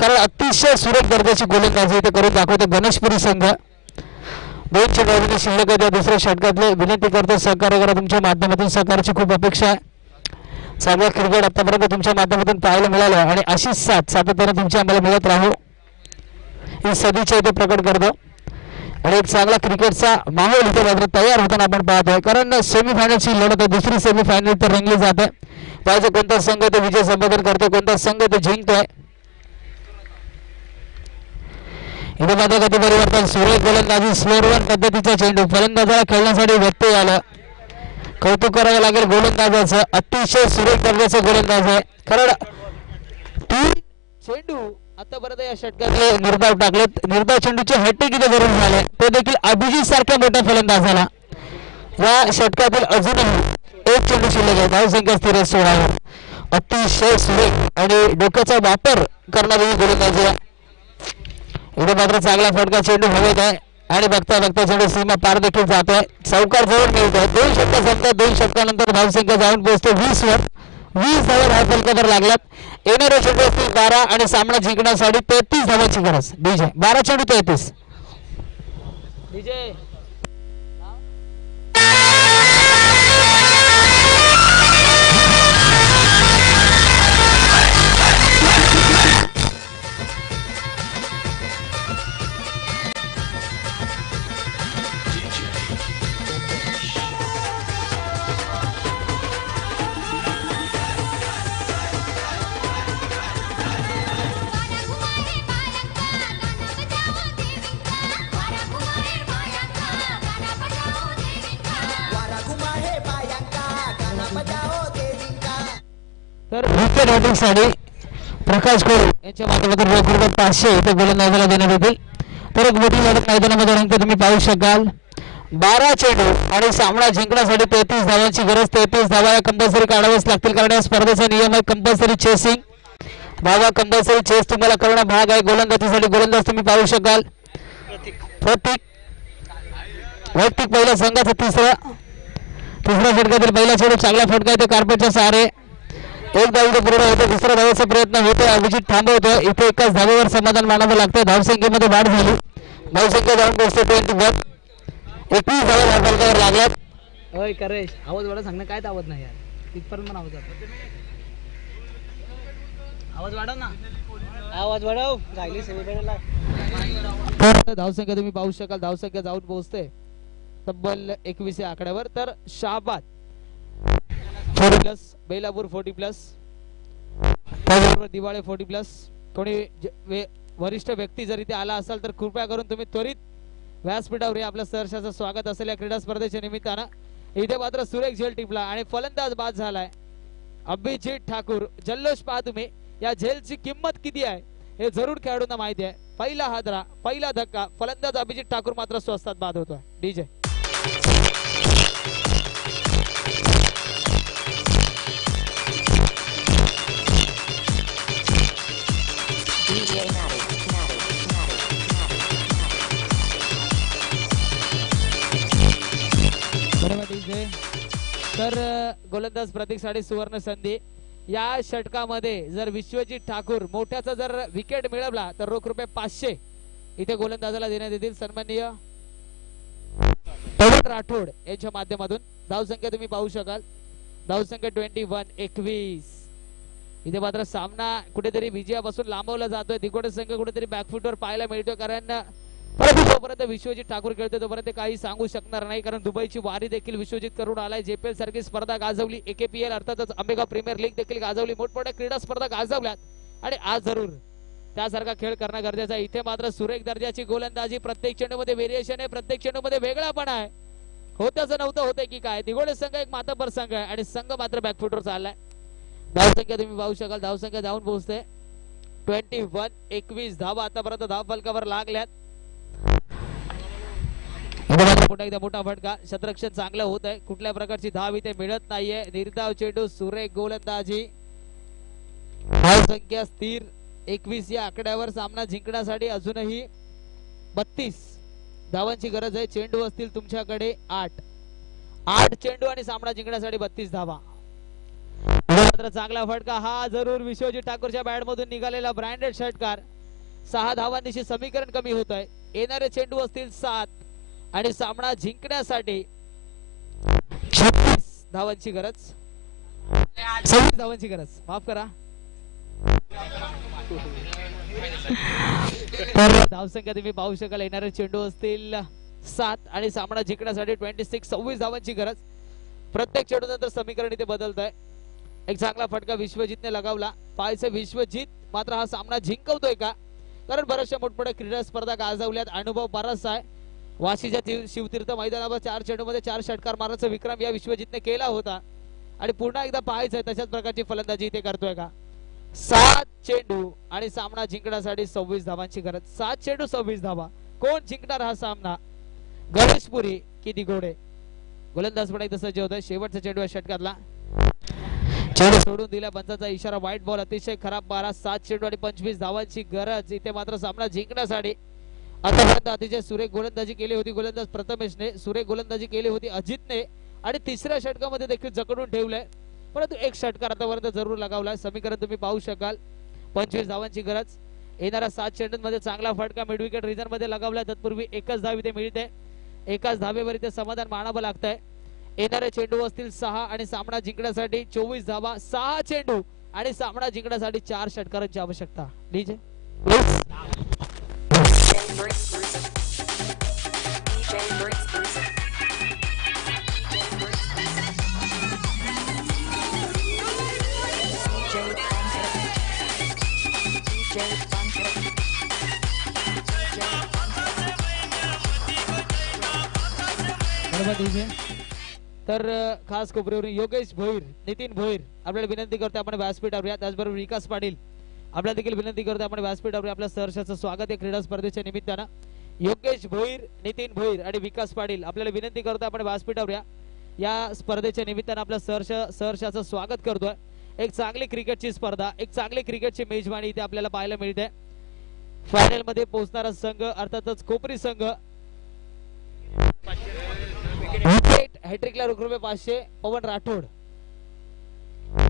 कारण अतिशय सुरेख दर्जाची गोलंदाजी इथे करून दाखवतो गणेशपुरी संघ. 2 चेंडू शिल्लक आहे दुसऱ्या षटकातले. विनंती करतो सहकार्य करा, तुमच्या माध्यमातून सहकार्याची खूप अपेक्षा आहे. चांगलं क्रिकेट आतापर्यंत तुमच्या माध्यमातून पाहायला मिळालं आणि अशीच साथ सातत्याने तुमची आम्हाला मिळत राहू ही सदिच्छा इथे प्रकट करतो. आणि एक चांगला क्रिकेटचा माहोल इथे मात्र तयार होताना आपण पाहतोय, कारण सेमीफायनलची लढत आहे. दुसरी सेमीफायनल तर रंगली जाते. पाहिजे कोणता संघ ते विजय संपादन करतोय, कोणता संघ ते जिंकतोय. इथे मात्र गती परिवर्तन, सुरेख गोलंदाजी, स्लोअर पद्धतीचा चेंडू. फलंदाजाला खेळण्यासाठी व्यत्यय आला. कौतुक करावं लागेल गोलंदाजाचं. अतिशय सुरेख दर्जाचं गोलंदाज आहे, कारण 3 चेंडू आतापर्यंत या षटकातले निर्धाव टाकलेत. निर्धाव चेंडूचे हॅट्रिक इथे करून झाले, ते देखील अभिजित सारख्या मोठ्या फलंदाजाला. या षटकातील अजूनही 1 चेंडू शिल्लक आहे. धावसंख्या स्थिर आहे 16 वर. अतिशय सुरेख आणि डोक्याचा वापर करणारी ही गोलंदाजी आहे. इथे मात्र चांगला फटका, चेंडू हवेत आहे आणि बघता बघता चेंडू सीमा पार देखील जातोय. चौकार जवळ मिळतोय. 2 षटक संपतात. 2 षटकानंतर धावसंख्या जाऊन पोहोचते 20 वर. 20 धावा धाव फलकावर लागल्यात. येणारे चेंडू असतील 12 आणि सामना जिंकण्यासाठी 33 धावांची गरज. डीजे 12 चेंडू 33. डीजे तर विकेट हॅट्रिकसाठी प्रकाश कोळी यांच्या माध्यमातून रोख रुपये 500 इथे गोलंदाजाला देण्यात येतील. तर एक मोठी लढत मैदानामध्ये रंगते तुम्ही पाहू शकाल. 12 चेंडू आणि सामना जिंकण्यासाठी 33 धावांची गरज. 33 धावा या कंपल्सरी काढाव्याच लागतील, कारण या स्पर्धेचा नियम आहे कंपल्सरी चेसिंग. धावा कंपल्सरी चेस तुम्हाला करणं भाग आहे. गोलंदाजीसाठी गोलंदाज तुम्ही पाहू शकाल. प्रतीक वैयक्तिक पहिल्या संघाचा तिसरा षटकातील पहिला चेंडू. चांगला फटका येतो कार्पेटच्या सहारे. 1 धाव इथे पूर्ण होतो. दुसरा धावाचा प्रयत्न होतो. अभिजित थांबवतो. इथे एकाच धावेवर समाधान मानावं लागतं. धावसंख्येमध्ये वाढ झाली. धावसंख्या जाऊन पोहोचते 21. 21 धावा धाव फलकावर लागल्यात. अय करेश, आवाज वाढव सांग ना. काय आवाज नाही यार, तिथपर्यंत पण आवाज जातो. आवाज वाढव ना, आवाज वाढव. राहिली सेमीफायनलला. धावसंख्या तुम्ही पाहू शकाल. धावसंख्या जाऊन पोहोचते तब्बल 21 या आकड्यावर. तर शाहबाद 40+, बेलापूर 40+, त्याचबरोबर दिवाळे 40+. कोणी वरिष्ठ व्यक्ती जर इथे आला असाल तर कृपया करून तुम्ही त्वरित व्यासपीठावर या. आपल्या सहर्षाचं स्वागत असेल या क्रीडा स्पर्धेच्या निमित्तानं. इथे मात्र सुरेख झेल टिपला आणि फलंदाज बाद झालाय अभिजित ठाकूर. जल्लोष पहा तुम्ही. या झेलची किंमत किती आहे हे जरूर खेळाडूंना माहिती आहे. पहिला हादरा, पहिला धक्का. फलंदाज अभिजित ठाकूर मात्र स्वस्तात बाद होतोय. डीजे तर गोलंदाज प्रतीकसाठी सुवर्ण संधी. या षटकामध्ये जर विश्वजित ठाकूर मोठ्याचा जर विकेट मिळवला तर रोख रुपये 500 इथे गोलंदाजाला देण्यात येतील. सन्माननीय पवन राठोड यांच्या माध्यमातून. धावसंख्या तुम्ही पाहू शकाल, धावसंख्या 21. इथे मात्र सामना कुठेतरी विजयापासून लांबवला जातोय. तिकोटे संघ कुठेतरी बॅकफुटवर पाहायला मिळतोय, कारण परंतु जोपर्यंत विश्वजित ठाकूर खेळतोय तोपर्यंत काही सांगू शकणार नाही, कारण दुबईची वारी देखील विश्वजित करून आलाय. जेपीएल सारखी स्पर्धा गाजवली, एकेपीएल अर्थातच अंबेगाव प्रीमियर लीग देखील गाजवली, मोठमोठ्या क्रीडा स्पर्धा गाजवल्यात आणि आज जरूर त्यासारखा खेळ करणं गरजेचं आहे. इथे मात्र सुरेख दर्जाची गोलंदाजी, प्रत्येक चेंडूमध्ये व्हेरिएशन आहे, प्रत्येक चेंडूमध्ये वेगळापणा आहे. होत्याचं नव्हतं होतंय की काय. दिघोडे संघ एक मातबर संघ आहे आणि संघ मात्र बॅकफुटवर चाललाय. धावसंख्या तुम्ही पाहू शकाल, धावसंख्या जाऊन पोहोचते 21 धावा आतापर्यंत धाव फलकावर लागल्यात. पुन्हा एकदा मोठा फटका, क्षेत्ररक्षण चांगलं होत आहे, कुठल्या प्रकारची धाव इथे मिळत नाहीये. निर्धाव चेंडू, सुरेख गोलंदाजी, धावसंख्या स्थिर 21 या आकड्यावर. सामना जिंकण्यासाठी अजूनही 32 धावांची गरज आहे. चेंडू असतील तुमच्याकडे 8 चेंडू आणि सामना जिंकण्यासाठी 32 धावा. मात्र चांगला फटका, हा जरूर विश्वजित ठाकूरच्या बॅट मधून निघालेला ब्रँडेड षटकार. 6 धावांनिशी समीकरण कमी होत आहे. येणारे चेंडू असतील 7 आणि सामना जिंकण्यासाठी 26 धावांची गरज, 26 धावांची गरज, माफ करा. तर धावसंख्या तुम्ही पाहू शकाल, येणारे चेंडू असतील 7 आणि सामना जिंकण्यासाठी 26 धावांची गरज. प्रत्येक चेंडू नंतर समीकरण इथे बदलत आहे. एक चांगला फटका विश्वजितने लगावला. पाहायचं विश्वजित मात्र हा सामना जिंकवतोय का, कारण बऱ्याचशा मोठमोठ्या क्रीडा स्पर्धा गाजवल्यात, अनुभव बराचसा आहे. वाशीच्या शिवतीर्थ मैदानावर 4 चेंडूमध्ये 4 षटकार मारण्याचा विक्रम या विश्वजितने केला होता आणि पुन्हा एकदा पाहायचंय तशाच प्रकारची फलंदाजी इथे करतोय का. 7 चेंडू आणि सामना जिंकण्यासाठी 26 धावांची गरज. 7 चेंडू 26 धावा. कोण जिंकणार हा सामना, गणेशपुरी की दिघोडे. गोलंदाज पण एकदा सज्ज होत आहे. शेवटचा चेंडू या षटकातला, चेंडू सोडून दिला, पंचाचा इशारा, व्हाईट बॉल, अतिशय खराब मारा. 7 चेंडू आणि 25 धावांची गरज. इथे मात्र सामना जिंकण्यासाठी आतापर्यंत अतिशय सुरेख गोलंदाजी केली होती गोलंदाज प्रथमेशने, सुरेख गोलंदाजी केली होती अजितने आणि तिसऱ्या षटकामध्ये देखील जकडून ठेवलंय, परंतु एक षटकार आतापर्यंत जरूर लगावलाय. समीकरण तुम्ही पाहू शकाल, 25 धावांची गरज. येणाऱ्या 7 चेंडूंमध्ये चांगला फटका मिड विकेट रिजन मध्ये लगावलाय. तत्पूर्वी एकच धाव इथे मिळते. एकाच धावेवर इथे समाधान मानावं लागतंय. येणारे चेंडू असतील 6 आणि सामना जिंकण्यासाठी 24 धावा. 6 चेंडू आणि सामना जिंकण्यासाठी 4 षटकारांची आवश्यकता. DJ please. तर खास कोपऱ्यावरून योगेश भोईर, नितीन भोईर आपल्याला विनंती करतो आपण व्यासपीठावर या. त्याचबरोबर विकास पाटील आपल्याला देखील विनंती करतो आपण व्यासपीठावर. आपल्या सहर्षाचं स्वागत आहे क्रीडा स्पर्धेच्या निमित्तानं. योगेश भोईर, नितीन भोईर आणि विकास पाटील आपल्याला विनंती करतो आपण व्यासपीठावर या. या स्पर्धेच्या निमित्तानं आपल्या सहर्षाचं स्वागत करतोय. एक चांगली क्रिकेटची स्पर्धा, एक चांगली क्रिकेटची मेजवानी इथे आपल्याला पाहायला मिळते. फायनल मध्ये पोहोचणारा संघ अर्थातच कोपरी संघ. हॅट्रिकला रुपये 500 पवन राठोड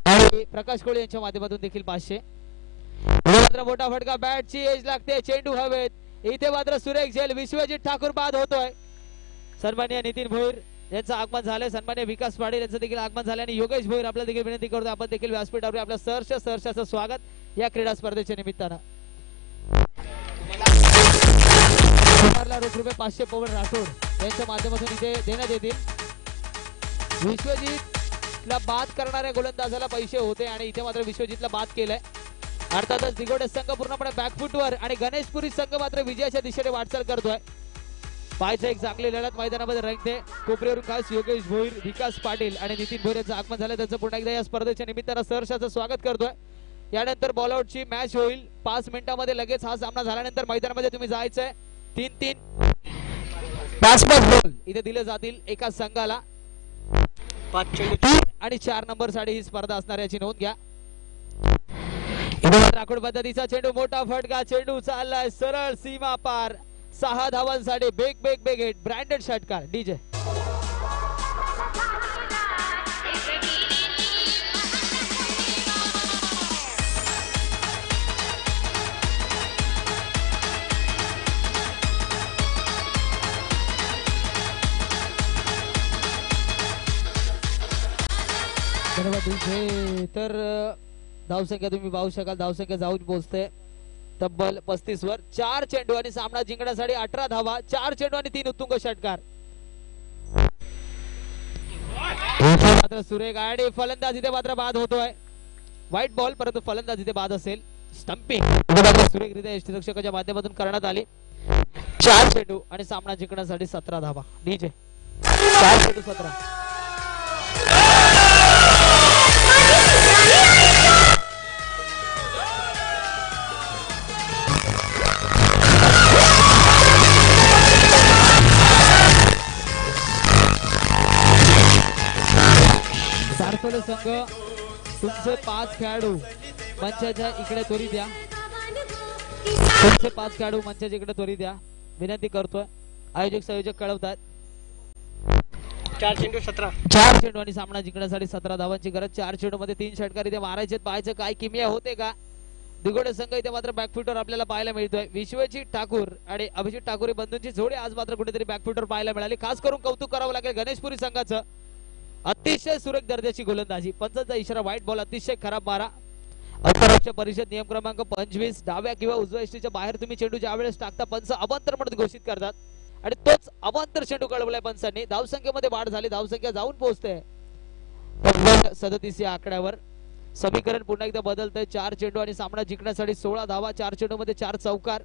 आणि प्रकाश कोळी यांच्या माध्यमातून देखील 500. मात्र मोठा फटका, बॅटची एज लागते, चेंडू हवेत. इथे मात्र सुरेख झेल, विश्वजित ठाकूर बाद होतोय. सन्माननीय नितीन भोईर यांचं आगमन झालंय, सन्माननीय विकास पाटील यांचं देखील आगमन झालं आणि योगेश भोईर आपल्याला देखील विनंती करतो आपण देखील व्यासपीठावर आपल्या सहर्षाचं स्वागत या क्रीडा स्पर्धेच्या निमित्तानं. रुपये 500 पवन राठोड यांच्या माध्यमातून इथे देण्यात येतील. विश्वजितला बाद करणाऱ्या गोलंदाजाला पैसे होते आणि इथे मात्र विश्वजितला बाद केलंय. अर्थातच दिघोडे संघ पूर्णपणे बॅकफुटवर आणि गणेशपुरी संघ मात्र विजयाच्या दिशेने वाटचाल करतोय. पाहायचं एक चांगली लढत मैदानामध्ये रंगते. कोपऱ्यावरून खास योगेश भोईर, विकास पाटील आणि नितीन भोईर यांचं आगमन झालं. त्यांचं पुन्हा एकदा या स्पर्धेच्या निमित्तानं सहर्षाचं स्वागत करतोय. यानंतर बॉलआउटची मॅच होईल 5 मिनिटांमध्ये. लगेच हा सामना झाल्यानंतर मैदानामध्ये तुम्ही जायचंय. 5 बॉल इथे दिले जातील एका संघाला. 3 आणि 4 नंबर साठी ही स्पर्धा असणार याची नोंद घ्या. राखोड पद्धतीचा चेंडू, मोठा फटका, चेंडू चाललाय सरळ सीमा पार. 6 धावांसाठी बेग बेग बेग हिट, ब्रँडेड षटकार. डीजे धन्यवाद DJ. तर धावसंख्या तुम्ही पाहू शकाल, धावसंख्या जाऊन पोहोचते तब्बल 35 वर. 4 चेंडू आणि सामना जिंकण्यासाठी 18 धावा. 4 चेंडू आणि 3 उत्तुंग षटकार. मात्र सुरेख आणि फलंदाज इथे मात्र बाद होतोय. व्हाईट बॉल, परंतु फलंदाज इथे बाद असेल. स्टंपिंग मात्र सुरेखरित्या यष्टीरक्षकाच्या माध्यमातून करण्यात आली. 4 चेंडू आणि सामना जिंकण्यासाठी 17 धावा. DJ 4 चेंडू 17. सारसोले संघ तुमचे 5 खेळाडू मंचाच्या इकडे त्वरित द्या. तुमचे 5 खेळाडू मंचाच्या इकडे त्वरित द्या विनंती करतोय. आयोजक संयोजक कळवतात. 4 चेंडू 17. 4 चेंडू आणि सामना जिंकण्यासाठी 17 धावांची गरज. 4 चेंडू मध्ये 3 षटकार इथे मारायचे. पाहायचं काय किमया होते का. दिगोडे संघ इथे मात्र बॅकफुटवर आपल्याला पाहायला मिळतोय. विश्वजित ठाकूर आणि अभिजित ठाकूर बंधूंची जोडी आज मात्र कुठेतरी बॅकफुटवर पाहायला मिळाली. खास करून कौतुक करावं लागेल गणेशपुरी संघाचं. अतिशय सुरेख दर्जाची गोलंदाजी. पंचांचा इशारा व्हाईट बॉल अतिशय खराब मारा. आंतरराष्ट्रीय परिषद नियम क्रमांक 25 डाव्या किंवा उजव्या यष्टीच्या बाहेर तुम्ही चेंडू ज्या वेळेस टाकता पंच अवांतर म्हणून घोषित करतात आणि तोच अवांतर चेंडू कळवलाय पंचांनी. धावसंख्येमध्ये वाढ झाली. धावसंख्या जाऊन पोहोचते 37 या आकड्यावर. समीकरण पुन्हा एकदा बदलतंय. 4 चेंडू आणि सामना जिंकण्यासाठी 16 धावा. 4 चेंडू मध्ये 4 चौकार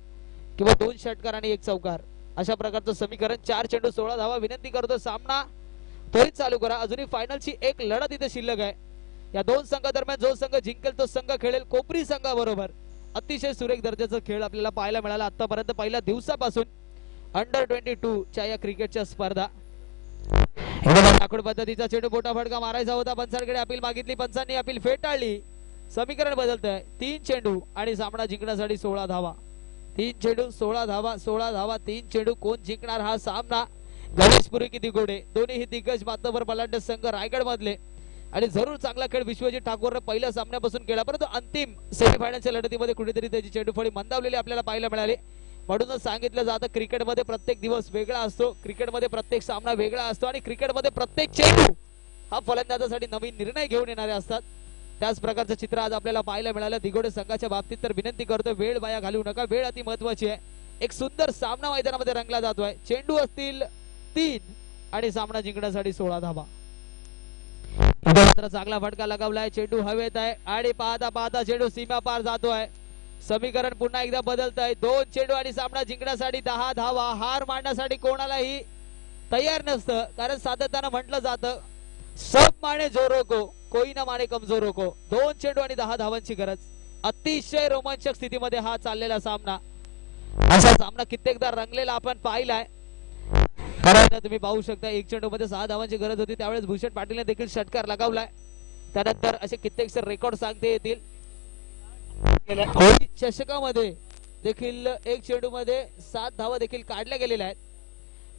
किंवा 2 षटकार आणि 1 चौकार अशा प्रकारचं समीकरण. 4 चेंडू 16 धावा. विनंती करतो सामना त्वरित चालू करा. अजूनही फायनलची एक लढत इथे शिल्लक आहे. या दोन संघादरम्यान जो संघ जिंकेल तो संघ खेळेल कोपरी संघाबरोबर. अतिशय सुरेख दर्जाचा खेळ आपल्याला पाहायला मिळाला आतापर्यंत पहिल्या दिवसापासून. अंडर 22 च्या या क्रिकेटच्या स्पर्धा. लाकूड पद्धतीचा चेंडू मोठा फटका मारायचा होता. पंचांकडे अपील मागितली. पंचांनी अपील फेटाळली. समीकरण बदलतंय. 3 चेंडू आणि सामना जिंकण्यासाठी 16 धावा. 3 चेंडू 16 धावा. 16 धावा 3 चेंडू. कोण जिंकणार हा सामना. गणेशपुरी की दिगोडे. दोन्ही दिग्गज मातबर बलाढ्य संघ रायगड मधले आणि जरूर चांगला खेळ विश्वजित ठाकूरने पहिल्या सामन्यापासून केला, परंतु अंतिम सेमीफायनलच्या लढतीमध्ये कुठेतरी त्याची चेंडूफळी मंदावलेली आपल्याला पाहायला मिळाली. म्हणूनच सांगितलं जातं क्रिकेटमध्ये प्रत्येक दिवस वेगळा असतो, क्रिकेटमध्ये प्रत्येक सामना वेगळा असतो आणि क्रिकेटमध्ये प्रत्येक चेंडू हा फलंदाजासाठी नवीन निर्णय घेऊन येणारे असतात. त्याच प्रकारचं चित्र आज आपल्याला पाहायला मिळालं दिगोडे संघाच्या बाबतीत. तर विनंती करतोय वेळ वाया घालवू नका. वेळ अति महत्वाची आहे. एक सुंदर सामना मैदानामध्ये रंगला जातोय. चेंडू असतील 3 आणि सामना जिंकण्यासाठी 16 धावा. मात्र चांगला फटका लगावलाय. चेंडू हवेत आहे आणि पाहता पाहता चेंडू सीमा पार जातोय. समीकरण पुन्हा एकदा बदलत आहे. 2 चेंडू आणि सामना जिंकण्यासाठी 10 धावा. हार मांडण्यासाठी कोणालाही तयार नसतं, कारण सातत्यानं म्हटलं जातं सब माने जोरो को कोई ना माने कमजोरो को. 2 चेंडू आणि 10 धावांची गरज. अतिशय रोमांचक स्थितीमध्ये हा चाललेला सामना. असा सामना कित्येकदा रंगलेला आपण पाहिलाय. कारण तुम्ही पाहू शकता 1 चेंडू मध्ये 6 धावांची गरज होती, त्यावेळेस भूषण पाटीलने देखील षटकार लगावलाय. त्यानंतर असे कित्येक रेकॉर्ड सांगते येतील. चषकामध्ये देखील 1 चेंडू मध्ये 7 धावा देखील काढल्या गेलेल्या आहेत.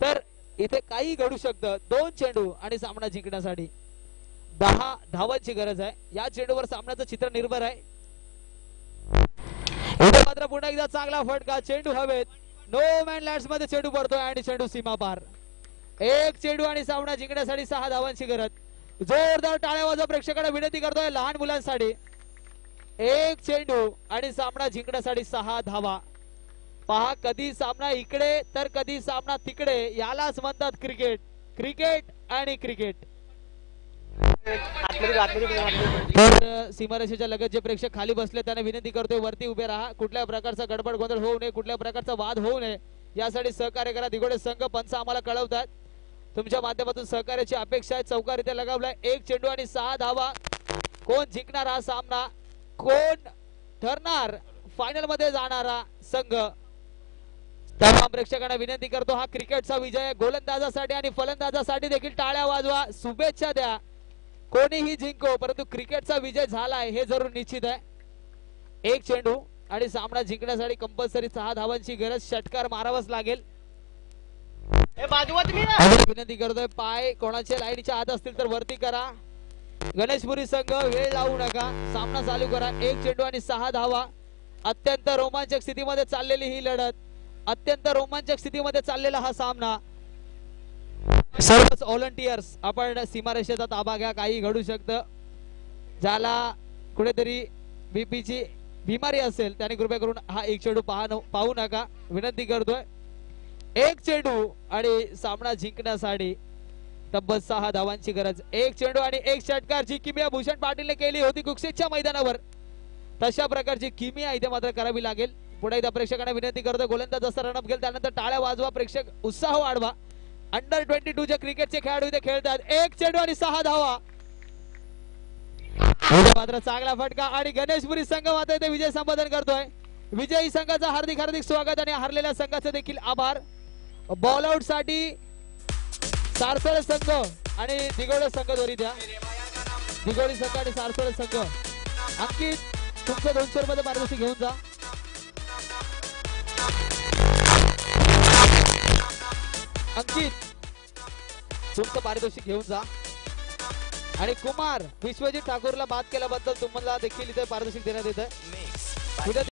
तर इथे काही घडू शकतं. 2 चेंडू आणि सामना जिंकण्यासाठी 10 धावांची गरज आहे. या चेंडूवर सामन्याचं चित्र निर्भर आहे. इथे मात्र पुन्हा एकदा चांगला फटका. चेंडू हवेत. नो मॅन लँड्स मध्ये चेंडू पडतोय आणि चेंडू सीमा पार. 1 चेंडू आणि सामना जिंकण्यासाठी 6 धावांची गरज. जोरदार टाळ्या वाजवा प्रेक्षकांना विनंती करतोय लहान मुलांसाठी. 1 चेंडू आणि सामना जिंकण्यासाठी 6 धावा. पहा कधी सामना इकडे तर कधी सामना तिकडे. यालाच म्हणतात क्रिकेट. क्रिकेट आणि क्रिकेट. तर सीमारेषेच्या लगत जे प्रेक्षक खाली बसले त्यांना विनंती करतोय वरती उभे राहा. कुठल्या प्रकारचा गडबड गोंधळ होऊ नये, कुठल्या प्रकारचा वाद होऊ नये यासाठी सहकार्य करा. दिगोडे संघ पंच आम्हाला कळवतात. तुमच्या माध्यमातून सहकार्याची अपेक्षा आहे. चौकार इथे लगावलाय. 1 चेंडू आणि 6 धावा. कोण जिंकणार हा सामना, कोण ठरणार फायनल मध्ये जाणारा संघ. तमाम प्रेक्षकांना विनंती करतो हा क्रिकेटचा विजय. गोलंदाजासाठी आणि फलंदाजासाठी देखील टाळ्या वाजवा, शुभेच्छा द्या. कोणीही जिंको, परंतु क्रिकेटचा विजय झालाय हे जरूर निश्चित आहे. 1 चेंडू आणि सामना जिंकण्यासाठी कंपल्सरी 6 धावांची गरज. षटकार मारावाच लागेल. विनंती करतोय पाय कोणाच्या लाईनच्या आत असतील तर वरती करा. गणेशपुरी संघ वेळ लावू नका, सामना चालू करा. 1 चेंडू आणि 6 धावा. अत्यंत रोमांचक स्थितीमध्ये चाललेली ही लढत, अत्यंत रोमांचक स्थितीमध्ये चाललेला हा सामना. सर्वच व्हॉलंटियर्स आपण सीमारेषेचा ताबा घ्या, काही घडू शकतं. ज्याला कुठेतरी बीपीची बिमारी असेल त्याने कृपया करून हा एक चेंडू पाहू नका विनंती करतोय. एक चेंडू आणि सामना जिंकण्यासाठी तब्बल 6 धावांची गरज. एक चेंडू आणि एक षटकार जी किमिया भूषण पाटीलने केली होती कुक्षेच्या मैदानावर तशा प्रकारची किमिया इथे मात्र करावी लागेल. पुढे एकदा प्रेक्षकांना विनंती करतो गोलंदाज जसा रनअप घेईल त्यानंतर टाळ्या वाजवा प्रेक्षक उत्साह वाढवा. अंडर 22 चे क्रिकेटचे खेळाडू इथे खेळतात. एक चेंडू आणि 6 धावा. मात्र चांगला फटका आणि गणेशपुरी संघ मात्र इथे विजय संपादन करतोय. विजयी संघाचा हार्दिक हार्दिक स्वागत आणि हरलेल्या संघाचे देखील आभार. बॉल आउट साठी सारसोळे संघ आणि दिगोळे संघ दोरी द्या. दिगोळी संघ आणि सारसोळे संघ. अंकित तुमचं 200 रुपये पारितोषिक घेऊन जा. अंकित तुमचं पारितोषिक घेऊन जा. आणि कुमार विश्वजित ठाकूरला बाद केल्याबद्दल तुम्हाला देखील इथे पारितोषिक देण्यात येत आहे.